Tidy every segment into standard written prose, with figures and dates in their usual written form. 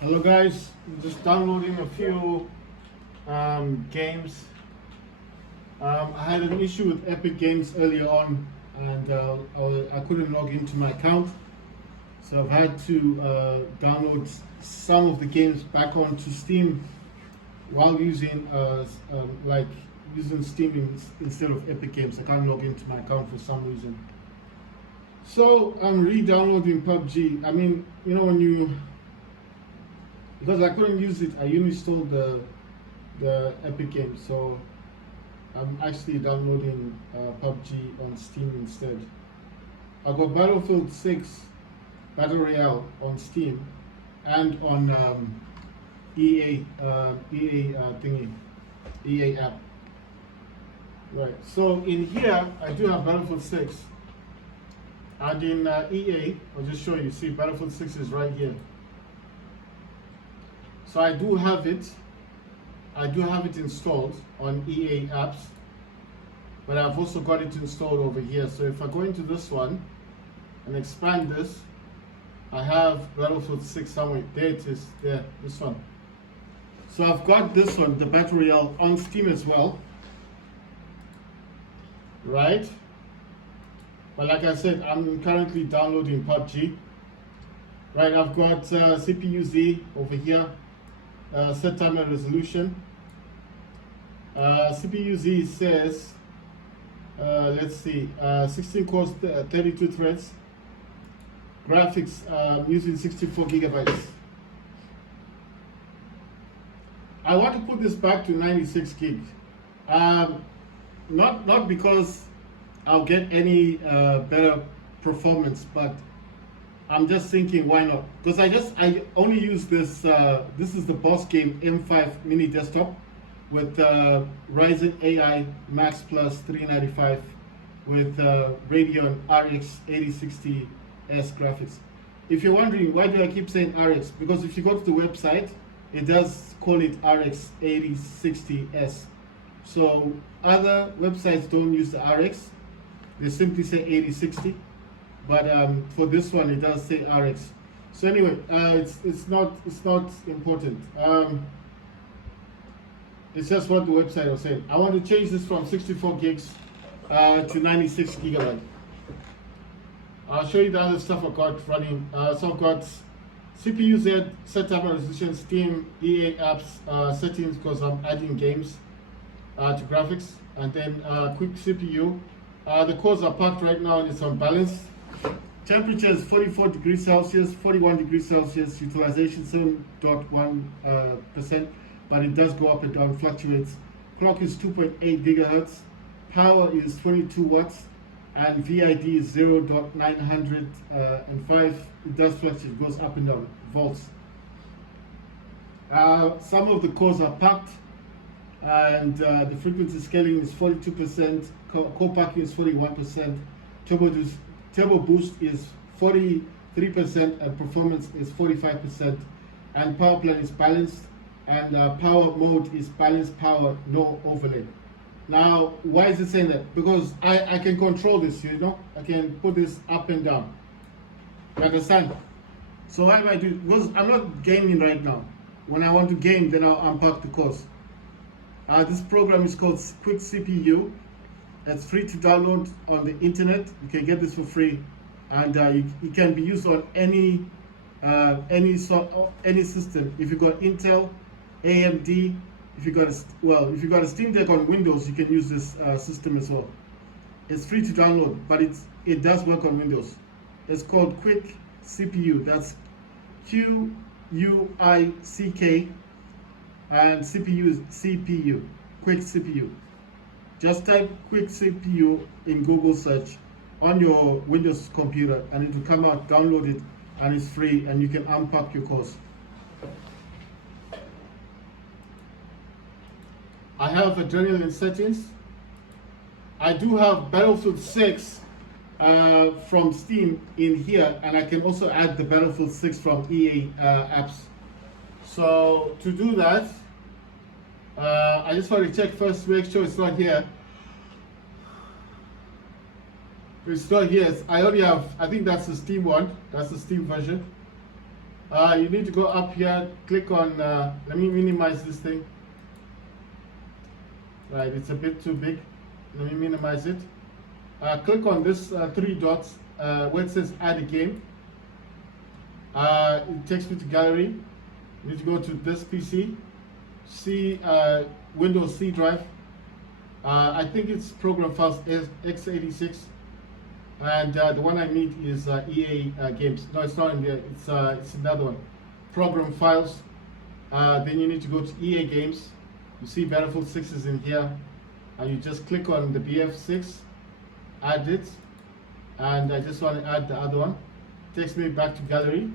Hello guys, I'm just downloading a few games. I had an issue with Epic Games earlier on, and I couldn't log into my account, so I've had to download some of the games back onto Steam while using using Steam instead of Epic Games. I can't log into my account for some reason. So I'm re-downloading PUBG. I mean, you know, because I couldn't use it, I uninstalled the Epic game, so I'm actually downloading PUBG on Steam instead. I got Battlefield 6 Battle Royale on Steam and on EA app. Right. So in here I do have Battlefield 6, and in EA, I'll just show you. See, Battlefield 6 is right here. So I do have it. I do have it installed on EA apps, but I've also got it installed over here. So if I go into this one and expand this, I have Battlefield 6 somewhere. There it is. There, this one. So I've got this one, the Battle Royale, on Steam as well. Right? But like I said, I'm currently downloading PUBG. Right, I've got CPU Z over here. Set timer resolution. CPU Z says, let's see, 16 cores, 32 threads. Graphics using 64 gigabytes. I want to put this back to 96 gig. Not because I'll get any better performance, but I'm just thinking, why not? Because I only use this. This is the Bosgame M5 mini desktop with Ryzen AI Max Plus 395 with Radeon RX 8060S graphics. If you're wondering why do I keep saying RX, because if you go to the website, it does call it RX 8060S. So other websites don't use the RX; they simply say 8060. But for this one, it does say RX. So anyway, it's not important. It's just what the website was saying. I want to change this from 64 gigs to 96 gigabyte. I'll show you the other stuff I've got running. So I've got CPU Z, set timer resolution, Steam, EA apps settings, because I'm adding games to graphics, and then quick CPU. The cores are packed right now and it's on balance. Temperature is 44 degrees Celsius, 41 degrees Celsius, utilization 7.1%, but it does go up and down, fluctuates. Clock is 2.8 gigahertz, power is 22 watts, and VID is 0.905. It does fluctuate, goes up and down, volts. Some of the cores are packed, and the frequency scaling is 42%, core packing is 41%, Turbo boost is 43%, and performance is 45%, and power plan is balanced, and power mode is balanced power, no overlay. Now, why is it saying that? Because I can control this, you know, I can put this up and down. You understand? So why do I do? Because I'm not gaming right now. When I want to game, then I'll unpack the cores. This program is called Quick CPU. It's free to download on the internet. You can get this for free, and it can be used on any system. If you got Intel, AMD, if you got a Steam Deck on Windows, you can use this system as well. It's free to download, but it does work on Windows. It's called Quick CPU. That's QUICK, and CPU is CPU. Quick CPU. Just type Quick CPU in Google search on your Windows computer, and it will come out. Download it, and it's free, and you can unpack your cores. I have Adrenaline settings. I do have Battlefield 6 from Steam in here, and I can also add the Battlefield 6 from EA apps. So to do that, I just want to check first to make sure it's not here. It's not here. I only have, I think that's the Steam one. That's the Steam version. You need to go up here, click on, let me minimize this thing. Right, it's a bit too big. Let me minimize it. Click on this 3 dots where it says add a game. It takes me to gallery. You need to go to this PC, Windows C drive. I think it's program files x86, and the one I need is EA games. No, it's not in there. It's another one. Program files. Then you need to go to EA games. You see Battlefield 6 is in here, and you just click on the BF6, add it, and I just want to add the other one. It takes me back to gallery.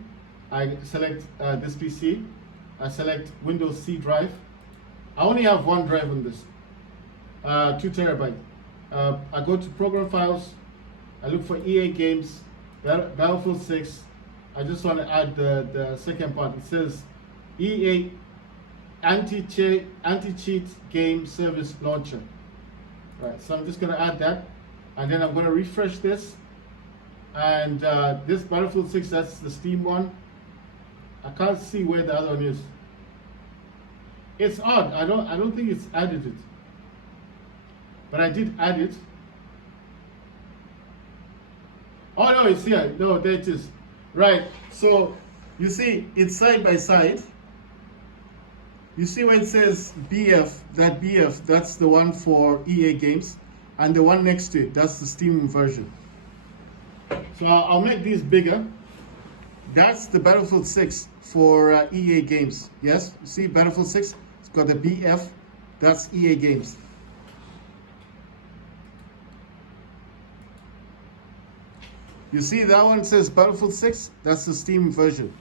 I select this PC. I select Windows C drive. I only have 1 drive on this, 2 terabyte. I go to program files. I look for EA games, Battlefield 6. I just want to add the second part. It says EA anti-cheat game service launcher. Right, so I'm just going to add that, and then I'm going to refresh this. And this Battlefield 6, that's the Steam one. I can't see where the other one is. It's odd. I don't think it's added it, but I did add it. Oh no, it's here. No, there it is. Right. So you see, it's side by side. You see where it says BF, that's the one for EA games, and the one next to it, that's the Steam version. So I'll make these bigger. That's the Battlefield 6 for EA games. Yes, you see Battlefield 6, it's got the BF, that's EA games. You see that one says Battlefield 6, that's the Steam version.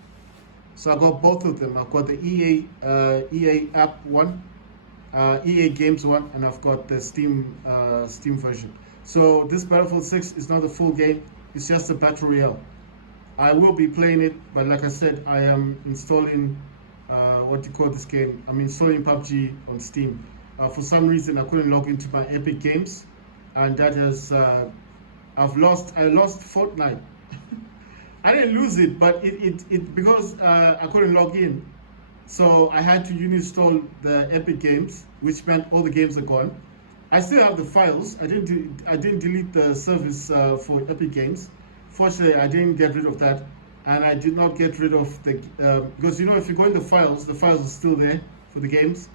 So I got both of them. I've got the EA app one, EA games one, and I've got the Steam version. So this Battlefield 6 is not a full game, it's just a battle royale. I will be playing it, but like I said, I am installing what do you call this game? I'm installing PUBG on Steam. For some reason, I couldn't log into my Epic Games, and that has I lost Fortnite. I didn't lose it, but it because I couldn't log in, so I had to uninstall the Epic Games, which meant all the games are gone. I still have the files. I didn't delete the service for Epic Games. Fortunately, I didn't get rid of that, and I did not get rid of the because you know, if you go in the files are still there for the games.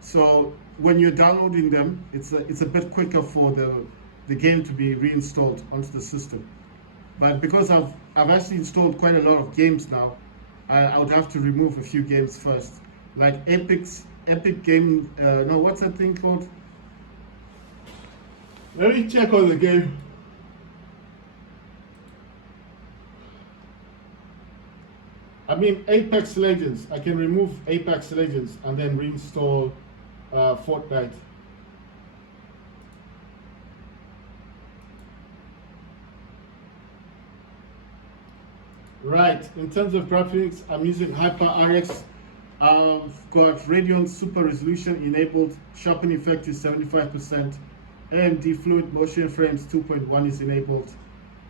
So when you're downloading them, it's a bit quicker for the game to be reinstalled onto the system. But because I've actually installed quite a lot of games now, I would have to remove a few games first, like Epic Game. No, what's that thing called? Let me check on the game. I mean Apex Legends. I can remove Apex Legends and then reinstall Fortnite. Right, in terms of graphics, I'm using HyperRX. I've got Radeon Super Resolution enabled, sharpen effect is 75%, AMD Fluid Motion Frames 2.1 is enabled,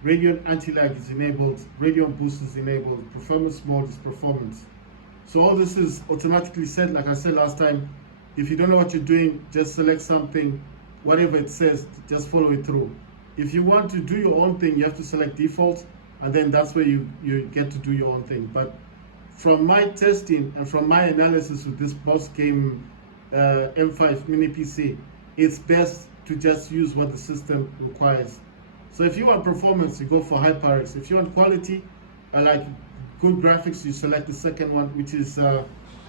Radeon Anti-Lag is enabled, Radeon Boost is enabled, Performance Mode is performance. So all this is automatically set. Like I said last time, if you don't know what you're doing, just select something, whatever it says, just follow it through. If you want to do your own thing, you have to select default, and then that's where you get to do your own thing. But from my testing and from my analysis with this Bosgame M5 mini PC, it's best to just use what the system requires. So if you want performance, you go for HyperX. If you want quality, like good graphics, you select the second one, which is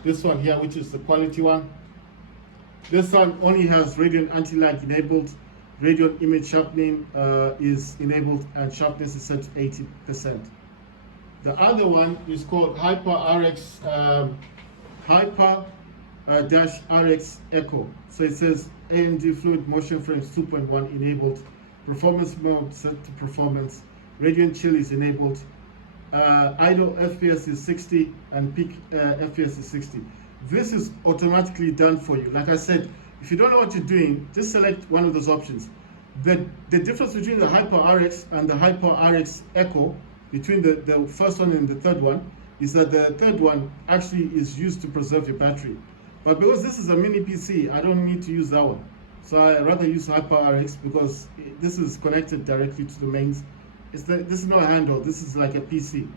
this one here, which is the quality one. This one only has Radeon Anti-Lag enabled. Radeon image sharpening is enabled, and sharpness is set to 80%. The other one is called HyperRX Hyper-RX Echo. So it says AMD Fluid Motion Frames 2.1 enabled, performance mode set to performance, Radeon Chill is enabled, idle FPS is 60 and peak FPS is 60. This is automatically done for you. Like I said, if you don't know what you're doing, just select one of those options. The difference between the HyperRX and the HyperRX Echo, between the first one and the third one, is that the third one actually is used to preserve your battery. But because this is a mini PC, I don't need to use that one. So I rather use HyperRX because this is connected directly to the mains. This is not a handle, this is like a PC.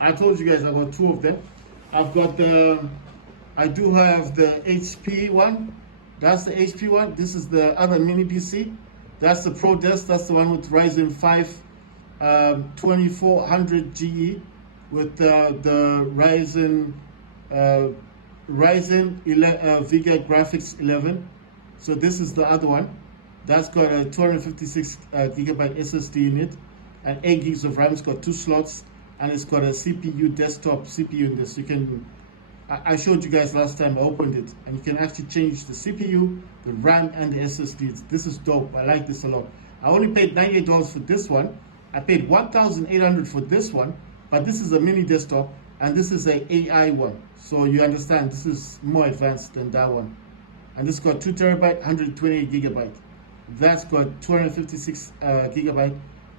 I told you guys I got two of them. I do have the HP one. That's the HP one. This is the other mini PC. That's the Pro Desk. That's the one with Ryzen 5 2400 GE with the Ryzen Vega Graphics 11. So this is the other one. That's got a 256 gigabyte SSD in it, and 8 gigs of RAM. It's got 2 slots, and it's got a CPU desktop CPU in this. You can, I showed you guys last time I opened it, and you can actually change the CPU, the RAM, and the SSD. This is dope. I like this a lot. I only paid $98 for this one. I paid $1,800 for this one, but this is a mini desktop, and this is a AI one. So you understand, this is more advanced than that one. And this got 2 terabyte, 128 gigabyte. That's got 256 gigabyte,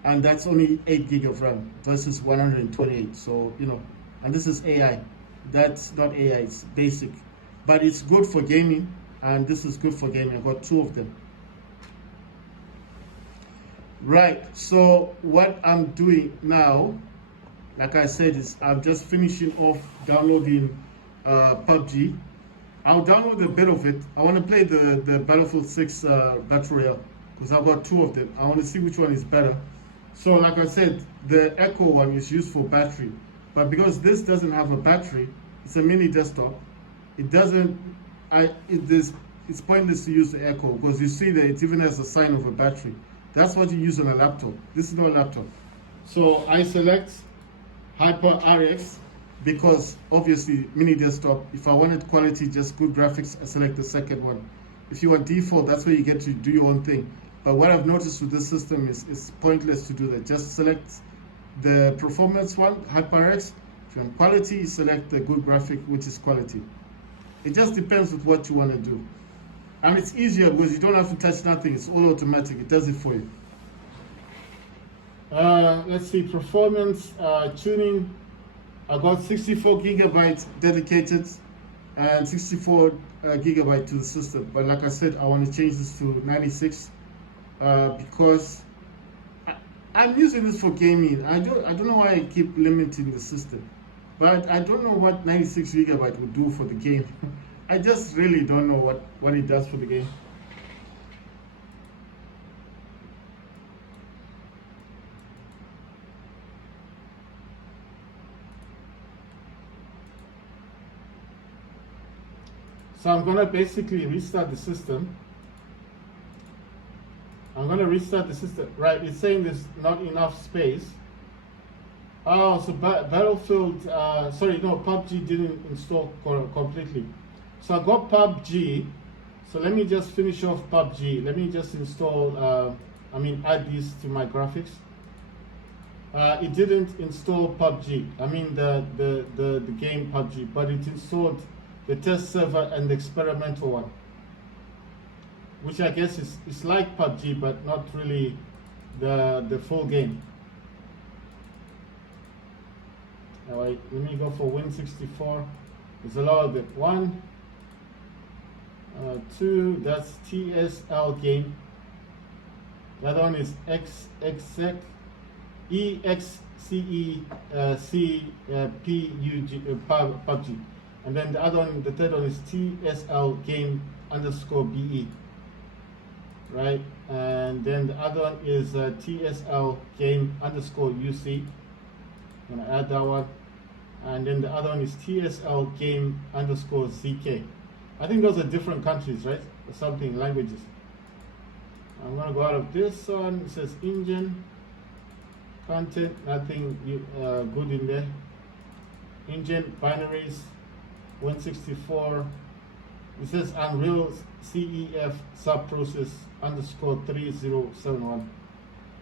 and that's only 8 gig of RAM versus 128. So, you know, and this is AI. That's not AI, it's basic. But it's good for gaming, and this is good for gaming. I got 2 of them. Right, so what I'm doing now, like I said, is I'm just finishing off downloading PUBG. I'll download a bit of it. I want to play the Battlefield 6 Battle Royale because I've got 2 of them. I want to see which one is better. So like I said, the Echo one is used for battery. But because this doesn't have a battery, it's a mini desktop. It doesn't, it's pointless to use the Echo because you see that it even has a sign of a battery. That's what you use on a laptop. This is not a laptop. So I select HyperRX because obviously mini desktop. If I wanted quality, just good graphics, I select the second one. If you want default, that's where you get to do your own thing. But what I've noticed with this system is it's pointless to do that. Just select the performance one, HyperX. If you want quality, select the good graphic, which is quality. It just depends with what you want to do. And it's easier because you don't have to touch nothing. It's all automatic. It does it for you. Let's see, performance, tuning. I got 64 gigabytes dedicated and 64 gigabyte to the system. But like I said, I want to change this to 96 because I'm using this for gaming. I don't know why I keep limiting the system, but I don't know what 96 gigabyte would do for the game. I just really don't know what it does for the game. So I'm going to basically restart the system. Right, it's saying there's not enough space. Oh, so Battlefield, sorry, no, PUBG didn't install completely. So I got PUBG. So let me just finish off PUBG. Let me just install, add these to my graphics. It didn't install PUBG. I mean the game PUBG, but it installed the test server and the experimental one, which I guess is like PUBG, but not really the full game. All right, let me go for Win64. There's a lot of it. 1, 2, that's TSL game. The other one is EXEC, PUBG. And then the other one, the third one is TSL game _BE. Right? And then the other one is TSL game _UC. I'm gonna add that one. And then the other one is TSL game _ZK. I think those are different countries, right? Or something, languages. I'm gonna go out of this one. It says engine, content, nothing good in there. Engine, binaries, 164. It says Unreal CEF subprocess _3071.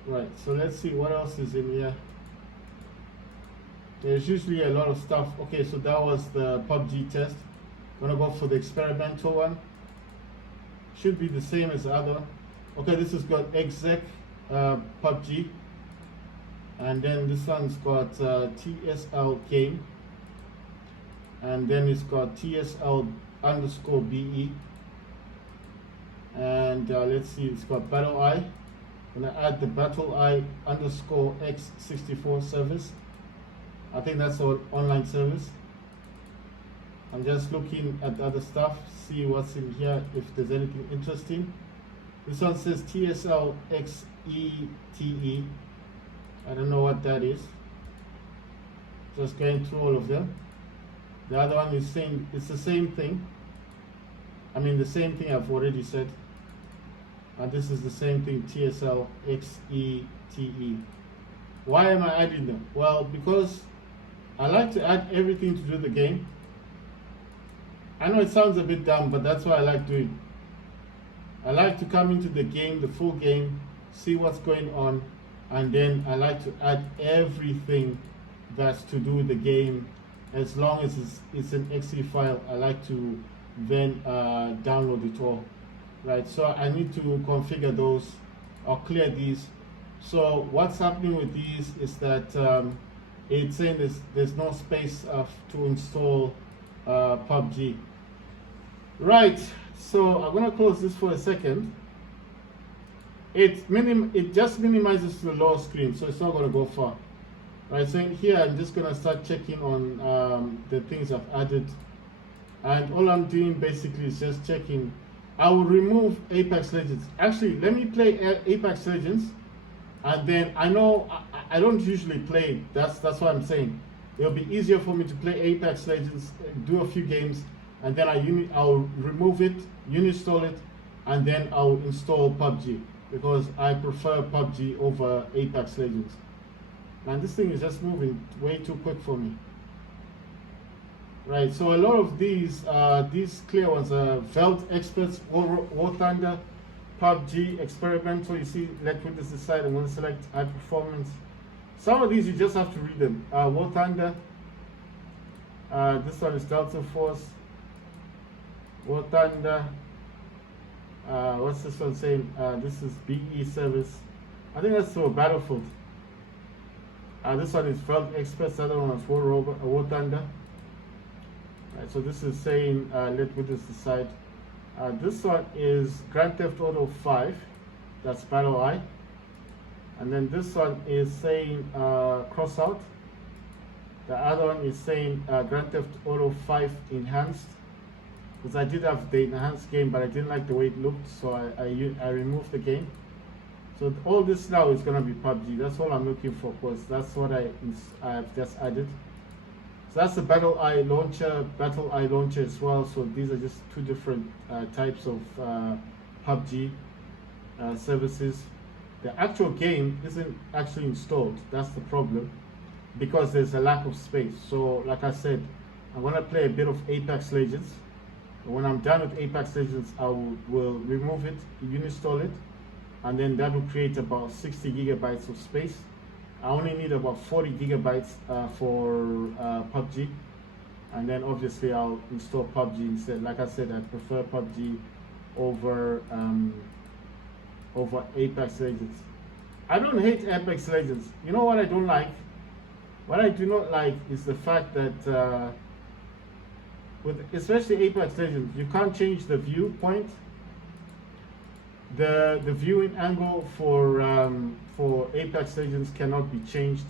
Right, so let's see what else is in here. There's usually a lot of stuff. Okay, so that was the PUBG test. I'm gonna go for the experimental one. Should be the same as the other one. Okay, this has got exec PUBG, and then this one's got TSL game. and then it's got TSL_BE, and let's see, it's got Battle Eye. I'm gonna add the Battle Eye _X64 service. I think that's our online service. I'm just looking at the other stuff, see what's in here, if there's anything interesting. This one says TSL_XETE. I don't know what that is. Just going through all of them. The other one is saying it's the same thing. I mean, the same thing I've already said. And this is the same thing, TSL_XETE. Why am I adding them? Well, because I like to add everything to do the game. I know it sounds a bit dumb, but that's what I like doing. I like to come into the game, the full game, see what's going on, and then I like to add everything that's to do with the game. As long as it's an exe file, I like to then download it all. Right, so I need to configure those or clear these. So what's happening with these is that it's saying there's no space to install PUBG. Right, so I'm gonna close this for a second. It just minimizes to the lower screen, so it's not gonna go far. Right, so in here I'm just gonna start checking on the things I've added, and all I'm doing basically is just checking. I will remove Apex Legends. Actually, let me play Apex Legends, and then I know I don't usually play it. That's what I'm saying. It'll be easier for me to play Apex Legends, do a few games, and then I'll remove it, uninstall it, and then I'll install PUBG, because I prefer PUBG over Apex Legends. And this thing is just moving way too quick for me. Right, so a lot of these clear ones are Veld Experts, War Thunder, PUBG, Experimental. You see, let me just decide. I'm going to select High Performance. Some of these you just have to read them. War Thunder. This one is Delta Force. War Thunder. What's this one saying? This is BE Service. I think that's for Battlefield. This one is Veld Experts. The other one is War Thunder. Right, so this is saying let witness decide. This one is Grand Theft Auto 5, that's Battle Eye, and then this one is saying Crossout. The other one is saying Grand Theft Auto 5 Enhanced, because I did have the enhanced game, but I didn't like the way it looked, so I removed the game. So all this now is gonna be PUBG. That's all I'm looking for, because that's what I've just added. So that's the Battle Eye launcher as well. So these are just two different types of PUBG services. The actual game isn't actually installed. That's the problem, because there's a lack of space. So like I said, I'm gonna play a bit of Apex Legends. When I'm done with Apex Legends, I will remove it, uninstall it, and then that will create about 60 gigabytes of space. I only need about 40 gigabytes for PUBG, and then obviously I'll install PUBG instead. Like I said, I prefer PUBG over Apex Legends. I don't hate Apex Legends. You know what I don't like? What I do not like is the fact that with especially Apex Legends, you can't change the viewpoint. The viewing angle for Apex Legends cannot be changed.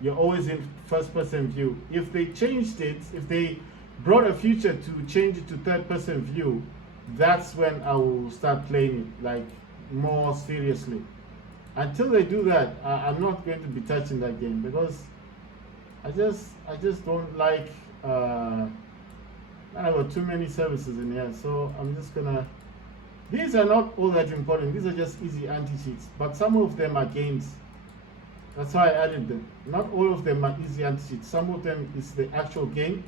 You're always in first-person view. If they changed it, if they brought a feature to change it to third-person view, that's when I will start playing it like more seriously. Until they do that, I'm not going to be touching that game, because I just don't like. I have too many services in here, so I'm just gonna. These are not all that important. These are just easy anti-cheats, but some of them are games. That's why I added them. Not all of them are easy anti-cheats. Some of them is the actual game,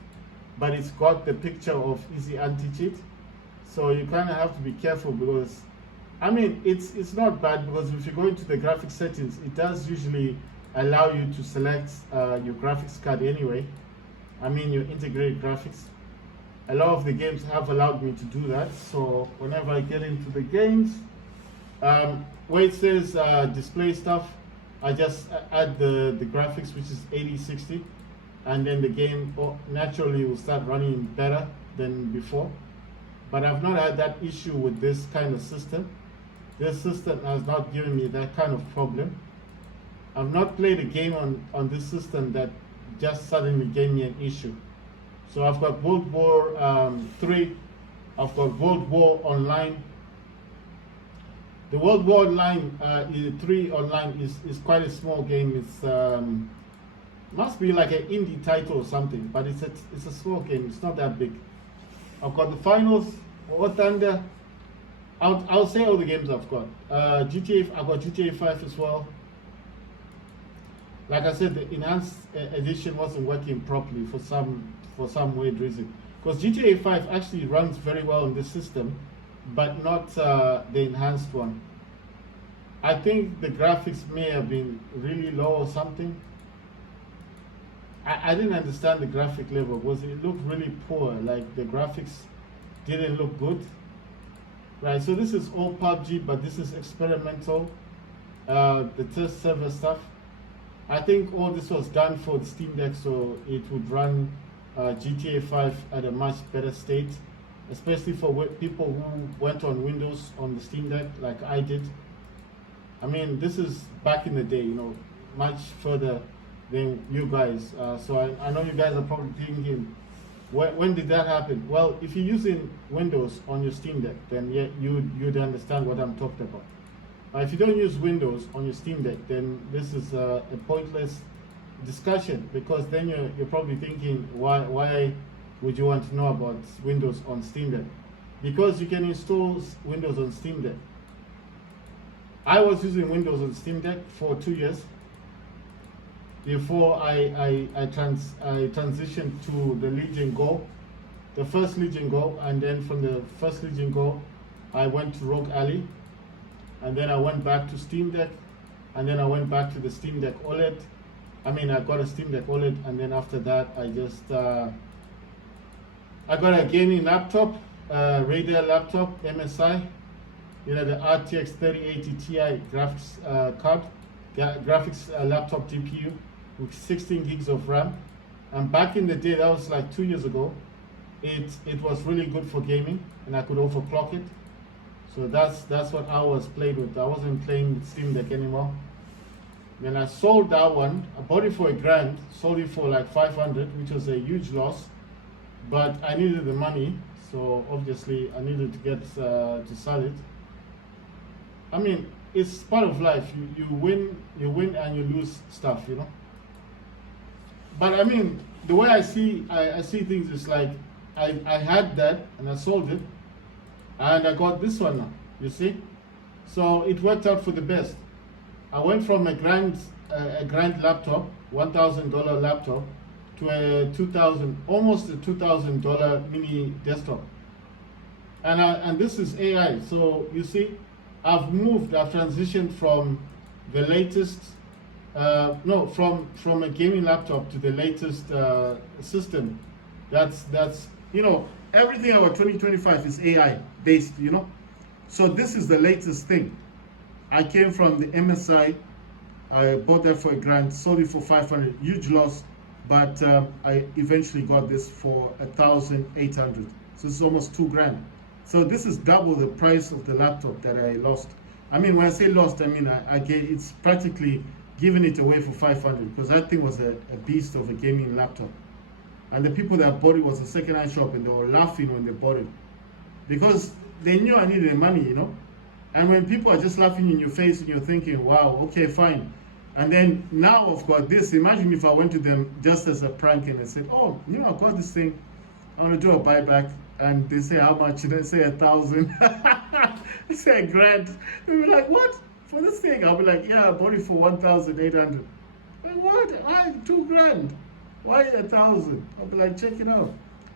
but it's got the picture of easy anti-cheat. So you kind of have to be careful, because, I mean, it's not bad, because if you go into the graphics settings, it does usually allow you to select your graphics card anyway. I mean, your integrated graphics. A lot of the games have allowed me to do that. So whenever I get into the games, where it says display stuff, I just add the graphics, which is 8060. and then the game naturally will start running better than before. But I've not had that issue with this kind of system. This system has not given me that kind of problem. I've not played a game on this system that just suddenly gave me an issue. So I've got World War 3, I've got World War Online. The World War Online 3 online is quite a small game. It's must be like an indie title or something, but it's a small game. It's not that big. I've got the finals, War Thunder. I'll say all the games I've got. GTA. I've got GTA 5 as well. Like I said, the enhanced edition wasn't working properly for some weird reason. Because GTA 5 actually runs very well on this system, but not the enhanced one. I think the graphics may have been really low or something. I didn't understand the graphic level. It looked really poor, like the graphics didn't look good. Right, so this is all PUBG, but this is experimental, the test server stuff. I think all this was done for the Steam Deck, so it would run GTA 5 at a much better state, especially for people who went on Windows on the Steam Deck, like I did. I mean, this is back in the day, you know, much further than you guys. So I know you guys are probably thinking, when did that happen? Well, if you're using Windows on your Steam Deck, then yeah, you'd understand what I'm talking about. If you don't use Windows on your Steam Deck, then this is a pointless discussion, because then you're probably thinking, why would you want to know about Windows on Steam Deck? Because you can install Windows on Steam Deck. I was using Windows on Steam Deck for 2 years before I transitioned to the Legion Go, the first Legion Go, and then from the first Legion Go I went to Rogue Ally, and then I went back to Steam Deck, and then I went back to the Steam Deck OLED. I mean, I got a Steam Deck OLED, and then after that I just I got a gaming laptop, Radeon laptop, MSI, you know, the RTX 3080 Ti graphics card, graphics laptop GPU with 16 gigs of RAM. And back in the day, that was like 2 years ago, it was really good for gaming, and I could overclock it. So that's what I was playing with. I wasn't playing with Steam Deck anymore. Then I sold that one. I bought it for $1,000, sold it for like 500, which was a huge loss. But I needed the money, so obviously I needed to get to sell it. I mean, it's part of life. You win and you lose stuff, you know. But I mean, the way I see things is like I had that and I sold it, and I got this one now. You see, so it worked out for the best. I went from a grand laptop, $1,000 laptop, to a almost a $2,000 mini desktop. And this is AI. So you see, I've transitioned from the latest, from a gaming laptop to the latest system. That's you know, everything about 2025 is AI based, you know. So this is the latest thing. I came from the MSI. I bought that for $1,000, sold it for 500, huge loss, but I eventually got this for 1,800. So it's almost $2,000. So this is double the price of the laptop that I lost. I mean, when I say lost, I mean it's practically giving it away for 500, because that thing was a beast of a gaming laptop. And the people that bought it was a second-hand shop, and they were laughing when they bought it, because they knew I needed the money, you know. And when people are just laughing in your face and you're thinking, wow, okay, fine. And then now I've got this. Imagine if I went to them just as a prank and I said, oh, you know, I've got this thing, I want to do a buyback. And they say, how much? They say 1,000. They say $1,000. They'll be like, what? For this thing? I'll be like, yeah, I bought it for 1,800. Like, what? Why $2,000? Why 1,000? I'll be like, check it out.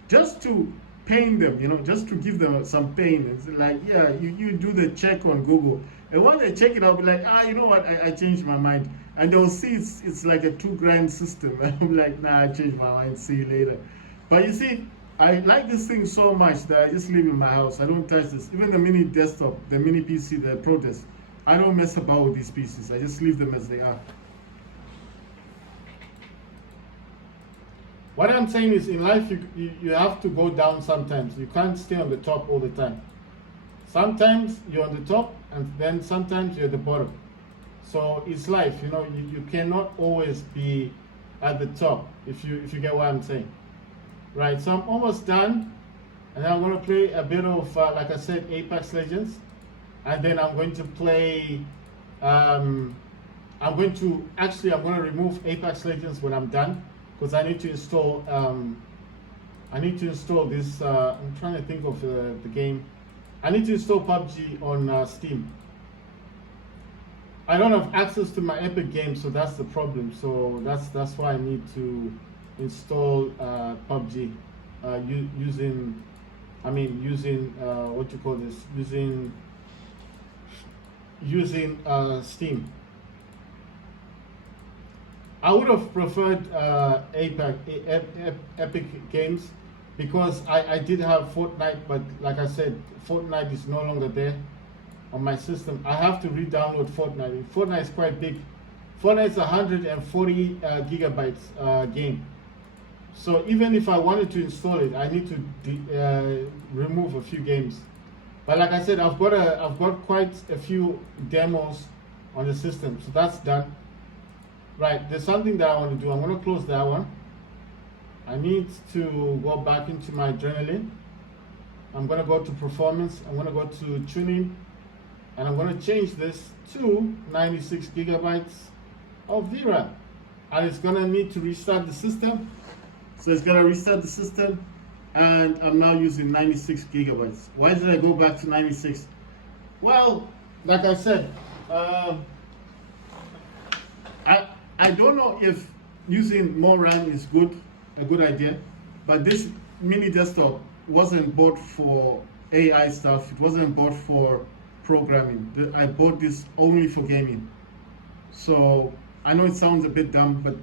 Just to pain them, you know, just to give them some pain. It's like, yeah, you do the check on Google. And when they check it, I'll be like, you know what? I changed my mind. And they'll see it's like a $2,000 system. And I'm like, nah, I changed my mind. See you later. But you see, I like this thing so much that I just leave it in my house. I don't touch this. Even the mini desktop, the mini PC, the Pro Desk, I don't mess about with these pieces. I just leave them as they are. What I'm saying is, in life, you have to go down sometimes. You can't stay on the top all the time. Sometimes you're on the top, and then sometimes you're at the bottom. So it's life, you know. You cannot always be at the top, if you get what I'm saying. Right, so I'm almost done, and I'm going to play a bit of, like I said, Apex Legends, and then I'm going to play. I'm going to remove Apex Legends when I'm done, because I need to install. This. I'm trying to think of the game. I need to install PUBG on Steam. I don't have access to my Epic Games, so that's the problem. So that's why I need to install PUBG using what you call this, using Steam. I would have preferred Epic Games, because I did have Fortnite, but like I said, Fortnite is no longer there on my system. I have to re-download Fortnite. Fortnite is quite big. Fortnite is 140 gigabytes game. So even if I wanted to install it, I need to remove a few games. But like I said, I've got quite a few demos on the system, so that's done. Right, there's something that I want to do. I'm going to close that one. I need to go back into my Adrenaline. I'm going to go to Performance. I'm going to go to Tuning, and I'm going to change this to 96 gigabytes of VRAM. And it's going to need to restart the system. So it's going to restart the system, and I'm now using 96 gigabytes. Why did I go back to 96? Well, like I said, I don't know if using more RAM is a good idea, but this mini desktop wasn't bought for AI stuff. It wasn't bought for programming. I bought this only for gaming. So I know it sounds a bit dumb, but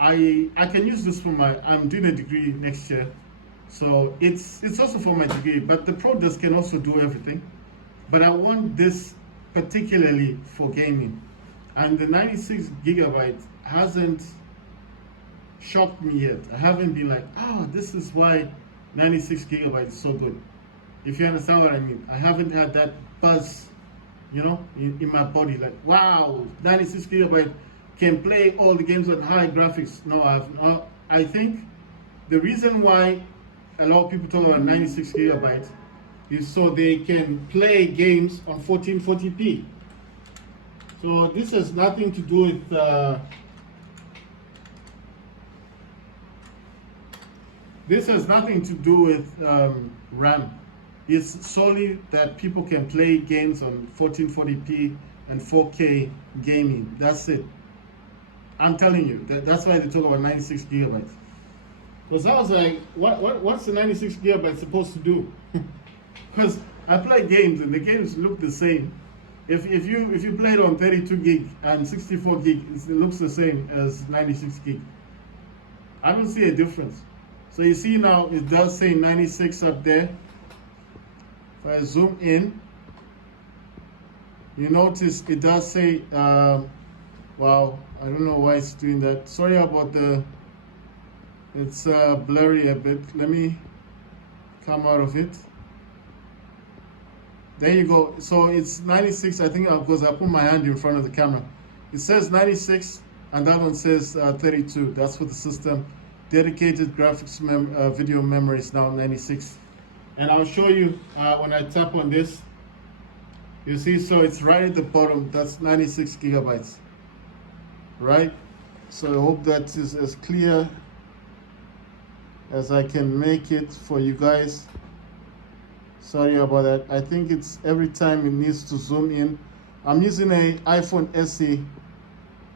I can use this for I'm doing a degree next year, so it's also for my degree. But the Pro Desk can also do everything, but I want this particularly for gaming, and the 96 gigabyte hasn't shocked me yet. I haven't been like, oh, this is why 96 gigabytes is so good. If you understand what I mean, I haven't had that buzz, you know, in my body, like, wow, 96 gigabyte can play all the games with high graphics. No, I think the reason why a lot of people talk about 96 gigabytes is so they can play games on 1440p. So this has nothing to do with RAM. It's solely that people can play games on 1440p and 4K gaming. That's it. I'm telling you, that's why they talk about 96 gigabytes. Because I was like, what's the 96 gigabytes supposed to do? Because I play games and the games look the same. If you play it on 32 gig and 64 gig, it looks the same as 96 gig. I don't see a difference. So you see now, it does say 96 up there. If I zoom in, you notice it does say, wow, I don't know why it's doing that. Sorry about it's blurry a bit. Let me come out of it. There you go. So it's 96, I think, because I put my hand in front of the camera. It says 96, and that one says 32. That's for the system. Dedicated graphics video memory is now 96. And I'll show you when I tap on this. You see, so it's right at the bottom. That's 96 gigabytes. Right? So I hope that is as clear as I can make it for you guys. Sorry about that. I think it's every time it needs to zoom in. I'm using an iPhone SE,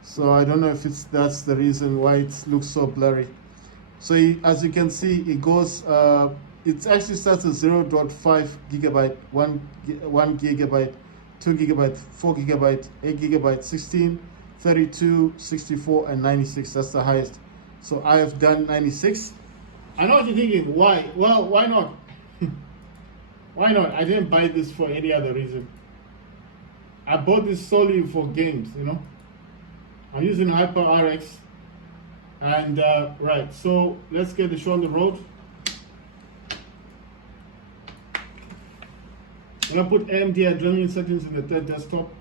so I don't know if that's the reason why it looks so blurry. So as you can see, it goes, it actually starts at 0.5 gigabyte, 1 gigabyte, 2 gigabyte, 4 gigabyte, 8 gigabyte, 16, 32, 64, and 96. That's the highest. So I have done 96. I know what you're thinking, why? Well, why not? Why not? I didn't buy this for any other reason. I bought this solely for games, you know. I'm using HyperRX, And right, so let's get the show on the road. I'm gonna put AMD Adrenaline settings in the third desktop,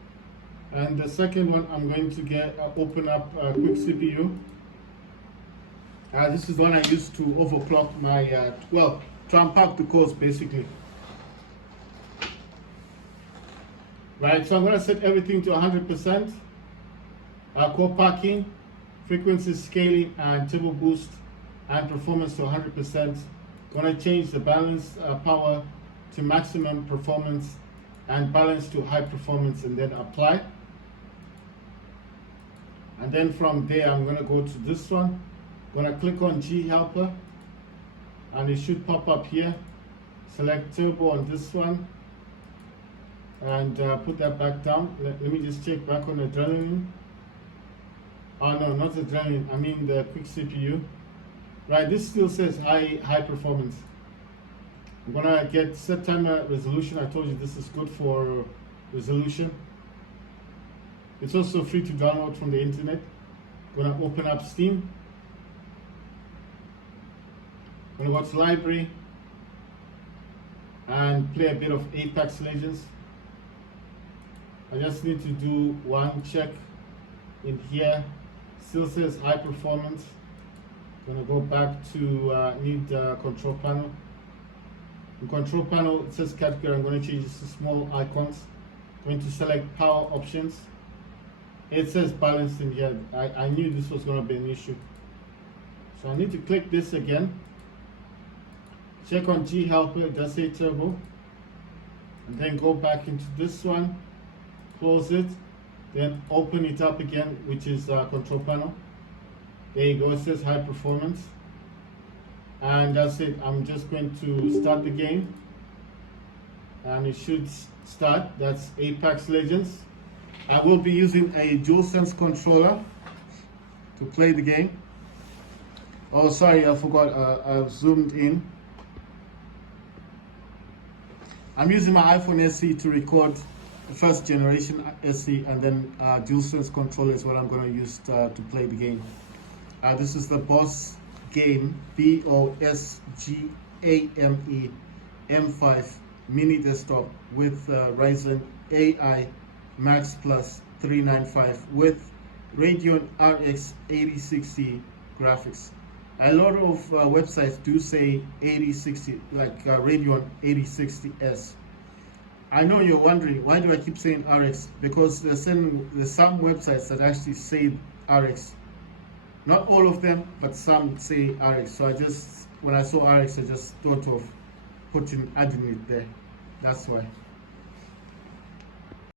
and the second one I'm going to get open up quick CPU. This is the one I used to overclock my well, to unpack the cores basically. Right, so I'm gonna set everything to 100%. Core packing, frequency scaling, and turbo boost, and performance to 100%. Gonna change the balance power to maximum performance and balance to high performance, and then apply. And then from there I'm gonna go to this one. Gonna click on G helper, and it should pop up here. Select turbo on this one, and put that back down. Let me just check back on Adrenaline. Oh no, not Adrenaline, I mean the quick CPU. Right, this still says high performance. I'm gonna get set timer resolution. I told you this is good for resolution. It's also free to download from the internet. Gonna open up Steam. Gonna go to library and play a bit of Apex Legends. I just need to do one check in here. Still says high performance. Gonna go back to need control panel. In control panel it says category. I'm going to change this to small icons. Going to select power options. It says balanced in here. I knew this was going to be an issue, so I need to click this again. Check on G helper, it does say turbo, and then go back into this one, close it, then open it up again, which is control panel. There you go, it says high performance. And that's it. I'm just going to start the game, and it should start. That's Apex Legends. I will be using a DualSense controller to play the game. Oh, sorry, I forgot. I've zoomed in. I'm using my iPhone SE to record the first generation SE, and then DualSense controller is what I'm going to use to play the game. This is the Bosgame, Bosgame M5 mini desktop with Ryzen AI Max Plus 395 with Radeon RX 8060 graphics. A lot of websites do say 8060, like Radeon 8060S. I know you're wondering, why do I keep saying RX? Because there's some websites that actually say RX. Not all of them, but some say RX. So when I saw RX, I just thought of adding it there. That's why.